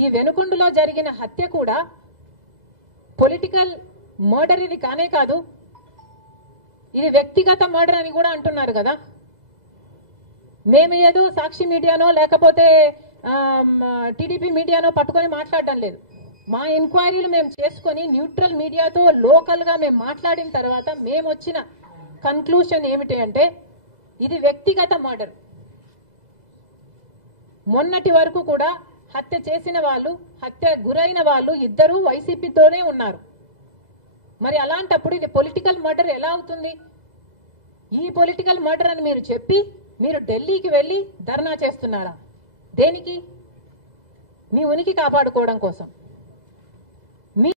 ఈ వెనుకొండలో జరిగిన హత్య కూడా పొలిటికల్ మర్డర్ ఇది కానే కాదు, ఇది వ్యక్తిగత మర్డర్ అని కూడా అంటున్నారు కదా. మేము ఏదో సాక్షి మీడియానో లేకపోతే టీడీపీ మీడియానో పట్టుకొని మాట్లాడడం లేదు. మా ఎంక్వైరీలు మేము చేసుకొని న్యూట్రల్ మీడియాతో లోకల్ గా మేము మాట్లాడిన తర్వాత మేము వచ్చిన కన్క్లూషన్ ఏమిటి అంటే ఇది వ్యక్తిగత మర్డర్. మొన్నటి వరకు కూడా హత్య చేసిన వాళ్ళు, హత్య గురైన వాళ్ళు ఇద్దరూ వైసీపీతోనే ఉన్నారు. మరి అలాంటప్పుడు ఇది పొలిటికల్ మర్డర్ ఎలా అవుతుంది? ఈ పొలిటికల్ మర్డర్ అని మీరు చెప్పి మీరు ఢిల్లీకి వెళ్ళి ధర్నా చేస్తున్నారా? దేనికి? మీ ఉనికి కాపాడుకోవడం కోసం.